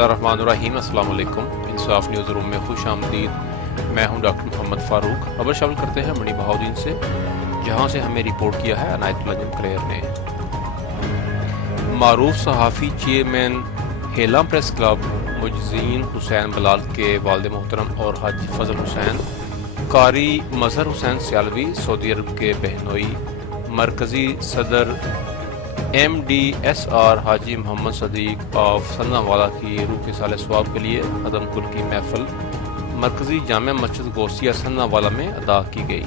اللہ الرحمن الرحیم۔ السلام علیکم۔ انصاف نیوز روم میں خوش آمدید۔ میں ہوں ڈاکٹر محمد فاروق۔ خبر شامل کرتے ہیں منی بہاؤدین سے، جہاں سے ہمیں رپورٹ کیا ہے عنایت اللہ جم کلیر نے۔ معروف صحافی chairman Helan press club مجزین Hussain Bilal کے والد محترم اور حاجی فضل حسین قاری مظہر حسین سیالوی سعودی عرب کے بہنوئی مرکزی صدر MDSR Haji Muhammad Siddiq of ثنا والا کی روح کے سال ثواب کے لیے عدم کل کی محفل مرکزی جامع مسجد غوثیہ ثنا والا میں ادا کی گئی۔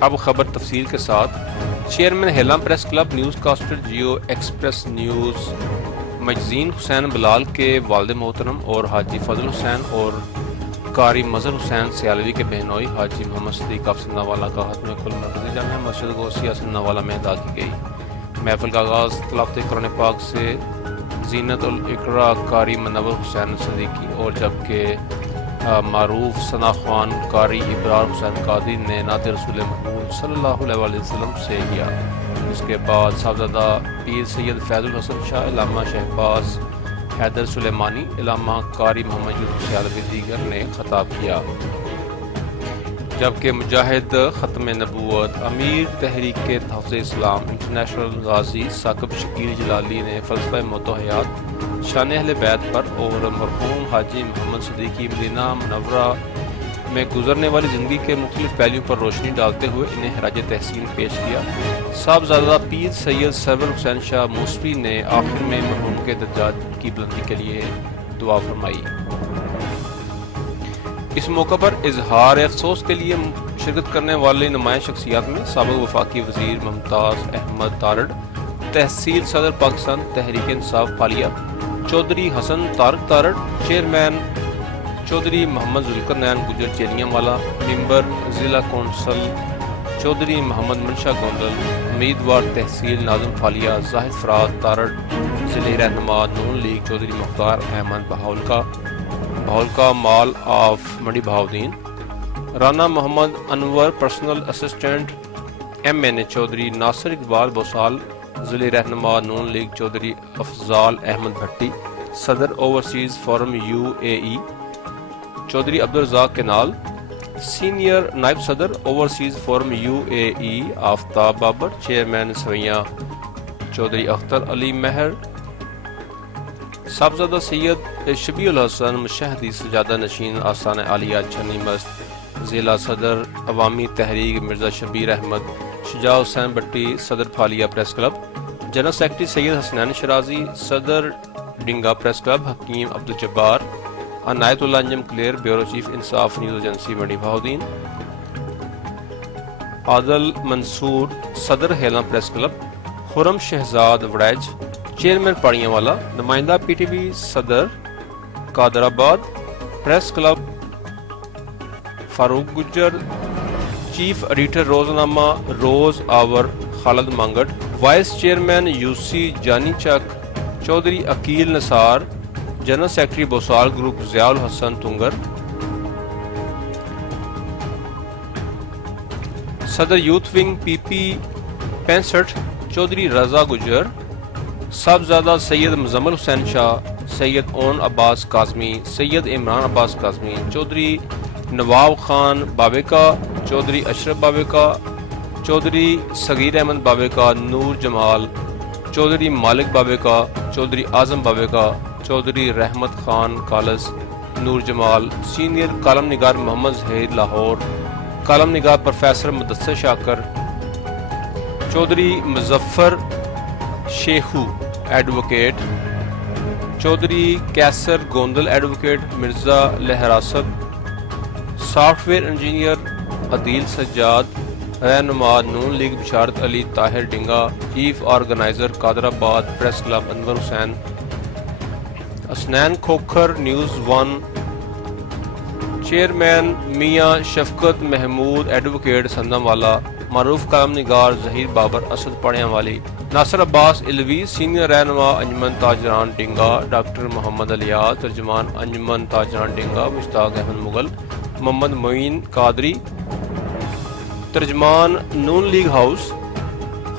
اب خبر تفصیل کے ساتھ۔ Chairman Helan press club newscaster Geo Express News مجزین حسین بلال کے والد محترم اور حاجی فضل حسین اور قاری مظہر حسین سیالوی کے بہنوئی حاجی محمد صدیق آف ثنا والا کا ختم کل مرکزی جامع مسجد غوثیہ ثنا والا میں ادا کی گئی۔ محفل کا آغاز تلاوت قرآن پاک سے زینت الاقرا قاری منور حسین صدیقی اور جبکہ معروف ثنا خوان قاری ابرار حسین قادری نے نعت رسول محمود صلی اللہ علیہ وسلم سے کیا۔ اس کے بعد صاحبزادہ پیر سید فیض الحسن شاہ، علامہ شہباز حیدر سلیمانی، علامہ قاری محمد یوسف سیالوی دیگر نے خطاب کیا، جبکہ مجاہد ختم نبوت امیر تحریک تحفظ اسلام انٹرنیشنل غازی ثاقب شکیل جلالی نے فلسفہ موت و حیات شان اہل بیت پر اور مرحوم حاجی محمد صدیقی مدینہ منورہ میں گزرنے والی زندگی کے مختلف پہلوؤں پر روشنی ڈالتے ہوئے انہیں خراج تحسین پیش کیا۔ صاحبزادہ پیر سید سرور حسین شاہ موسوی نے آخر میں مرحوم کے درجات کی بلندی کے لیے دعا فرمائی۔ اس موقع پر اظہار افسوس کے لیے شرکت کرنے والے نمایاں شخصیات میں سابق وفاقی وزیر ممتاز احمد تارڑ، تحصیل صدر پاکستان تحریک انصاف فالیہ چودھری حسن طارق تارڑ، چیئرمین چودھری محمد ذوالقرنین گجر چیلیاں والا، ممبر ضلع کونسل چودھری محمد منشا گوندل، امیدوار تحصیل ناظم فالیہ زاہد فراز تارڑ، ضلع رہنما Noon League Chaudhry Mukhtar Ahmad Baholka mall of Mandi Bahauddin, Rana Muhammad Anwar personal assistant MNA Chaudhry Nasir Iqbal Bosal, ضلع رہنما نون لیگ چودھری افضال احمد بھٹی، صدر overseas forum UAE Chaudhry Abdul Razzaq Kanal, senior نائب صدر overseas forum UAE Aftab Babar, chairman Sowian Chaudhry Akhtar Ali Mehr, Sahibzada سید شبیع الحسن مشہدی سجادہ نشین آستانہ عالیہ چھنی مست، ضلع صدر عوامی تحریک مرزا شبیر احمد، شجاع حسین بٹی صدر فالیہ پریس کلب، جنرل سیکرٹری سید حسنین شرازی، صدر ڈنگا پریس کلب حکیم عبدالجبار، عنایت اللہ انجم کلیر بیورو چیف انصاف نیوز ایجنسی منی بہاؤدین، عادل منصور صدر ہیلام پریس کلب، خرم شہزاد وڑیج چیئرمین پاڑیاں والا، نمائندہ PTV صدر قادر آباد پریس کلب فاروق گجر، چیف ایڈیٹر روزنامہ روز آور خالد مانگٹ، وائس چیئرمین UC جانی چک چودھری عقیل نثار، general secretary Bosal group Zia الحسن تنگر، صدر یوتھ ونگ PP 65 چودھری رضا گجر، صاحبزادہ سید مزمل حسین شاہ، سید اون عباس کاظمی، سید عمران عباس کاظمی، چودھری نواب خان بابے کا، چودھری اشرف بابے کا، چودھری صغیر احمد بابے کا، نور جمال، چودھری مالک بابے کا، چودھری اعظم بابے کا، چودھری رحمت خان کالس، نور جمال، سینئر کالم نگار محمد زہید لاہور، کالم نگار professor Mudassar Shakir, Chaudhry Muzaffar Sheikhu advocate, Chaudhry Qaiser Gondal advocate, Mirza لہراست، software engineer Adeel Sajjad, رہنما Noon League Basharat Ali Tahir Dinga, chief organiser Qadirabad press club Anwar Hussain, Hasnain Khokhar news 1، chairman Mian Shafqat Mahmood advocate ثنا والا، معروف کالم نگار ظہیر بابر اسد پاڑیاں والی، ناصر عباس علوی سینئر رہنما انجمن تاجران ڈنگا، ڈاکٹر محمد الیاس ترجمان انجمن تاجران ڈنگا، مشتاق احمد مغل، محمد معین قادری ترجمان نون لیگ ہاؤس،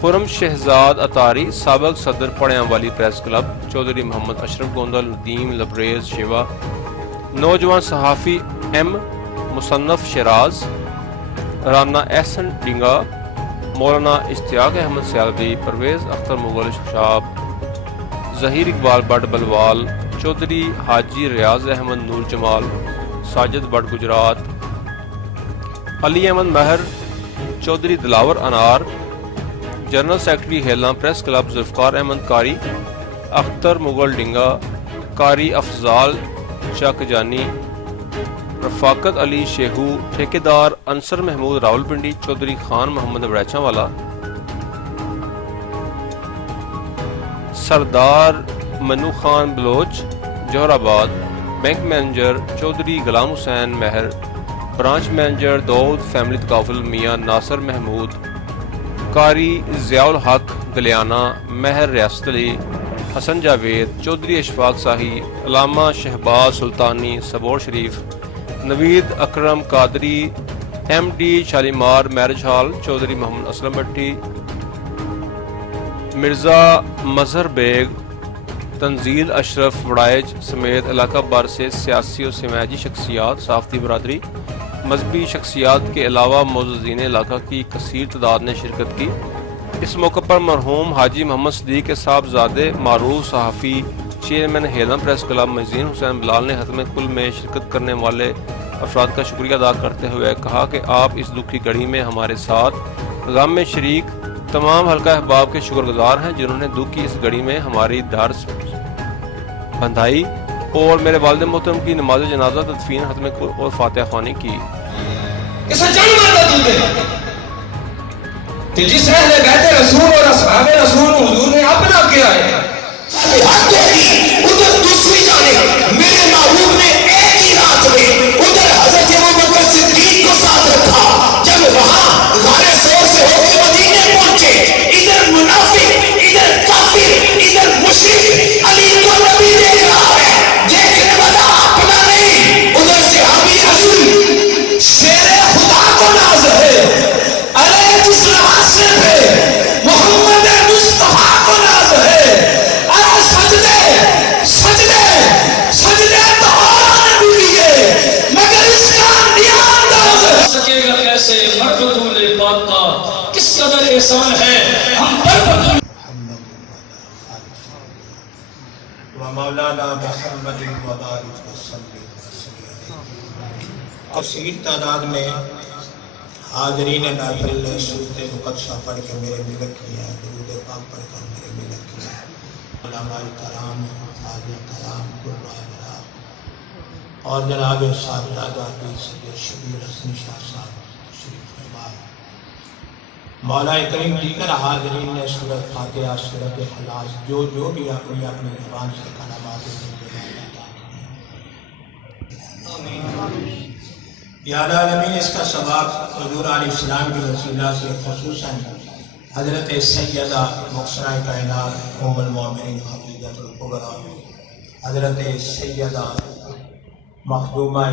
خرم شہزاد اطاری سابق صدر Pahrianwali press club Chaudhry Muhammad Ashraf Gondal Nadeem لبریز شیوا نوجوان صحافی ایم مصنف شیراز رانا احسن ڈنگا مولانا اشتیاق احمد سیالوی پرویز اختر مغل شاب ظہیر اقبال بٹ بلوال چودھری حاجی ریاض احمد نور جمال ساجد بٹ گجرات علی احمد مہر چودھری دلاور انار general secretary Helan press club Zulfiqar Ahmad Qari Akhtar Mughal Dinga قاری افضال چک جانی رفاقت علی شیخو ٹھیکیدار انصر محمود راولپنڈی چودھری خان محمد بڑیچاں والا سردار منو خان بلوچ جوہر آباد بینک مینیجر چودھری غلام حسین مہر برانچ مینیجر داؤد فیملی تکافل میاں ناصر محمود قاری ضیاء الحق گلیانہ مہر ریاست علی حسن جاوید چودھری اشفاق ساہی علامہ شہباز سلطانی سبور Sharif Naveed Akram Qadri M D Shalimar marriage hall Chaudhry Muhammad Aslam Bhatti Mirza Mazhar Baig Tanzeel Ashraf Waraich سمیت علاقہ بھر سے سیاسی اور سماجی شخصیات صحافتی برادری مذہبی شخصیات کے علاوہ معززین علاقہ کی کثیر تعداد نے شرکت کی۔ اس موقع پر مرحوم حاجی محمد صدیق کے صاحبزادے معروف صحافی چیئرمین ہیلاں پریس کلب معزین حسین بلال نے ختم کل میں شرکت کرنے والے افراد کا شکریہ ادا کرتے ہوئے کہا کہ آپ اس دکھ کی گھڑی میں ہمارے ساتھ غم میں شریک تمام حلقہ احباب کے شکر گزار ہیں جنہوں نے دکھ کی اس گھڑی میں ہماری ڈھارس بندھائی اور میرے والد محترم کی نماز جنازہ تدفین ختم اور فاتحہ خوانی کی۔ جس اہل بیت رسول اور اصحاب رسول حضور نے اپنا کیا ہے ادھر دوسری جانب میرے محبوب نے ایک ہی رات میں ادھر حضرت ابوبکر صدیق کو ساتھ رکھا جب وہاں غار سور سے ہو کے مدینے پہنچے ادھر منافق ادھر کافر ادھر مشرک علی کو نبی دیکھ رہا ہے دیکھنے والا اپنا نہیں ادھر صحابی اصل شیر خدا کو ناز ہے علیہ جس لحاظ سے ہے محمد مصطفیٰ کو ناز ہے ارے سجدے سجدے سجدے تو اور بھی کیے مگر اس کا نیانداز ہے سکے گا کیسے مردول پاتا کس قدر احسان ہے ہم پر بطول ومولانا محمد وبارک وسلم کثیر تعداد میں حاضرین محفل نے سورت مقدسہ پڑھ کے میرے ملک کیا ہے درود پاک پڑھ کر میرے ملک کیا ہے علماء کرام حاضر کرام قربان اور جناب صاحبزادہ سید شبیر حسن شاہ صاحب تشریف فرمائے مولا کریم دیگر حاضرین نے سورت فاتحہ سورت اخلاص جو بھی اپنی اپنی زبان سے کلمات آمین یا العالمین اس کا ثواب حضور علیہ السلام کی وسیلہ سے خصوصاً حضرت سیدہ مقصرہ کائنات ام المومنین حفیظۃ الکبریٰ حضرت سیدہ مخدومہ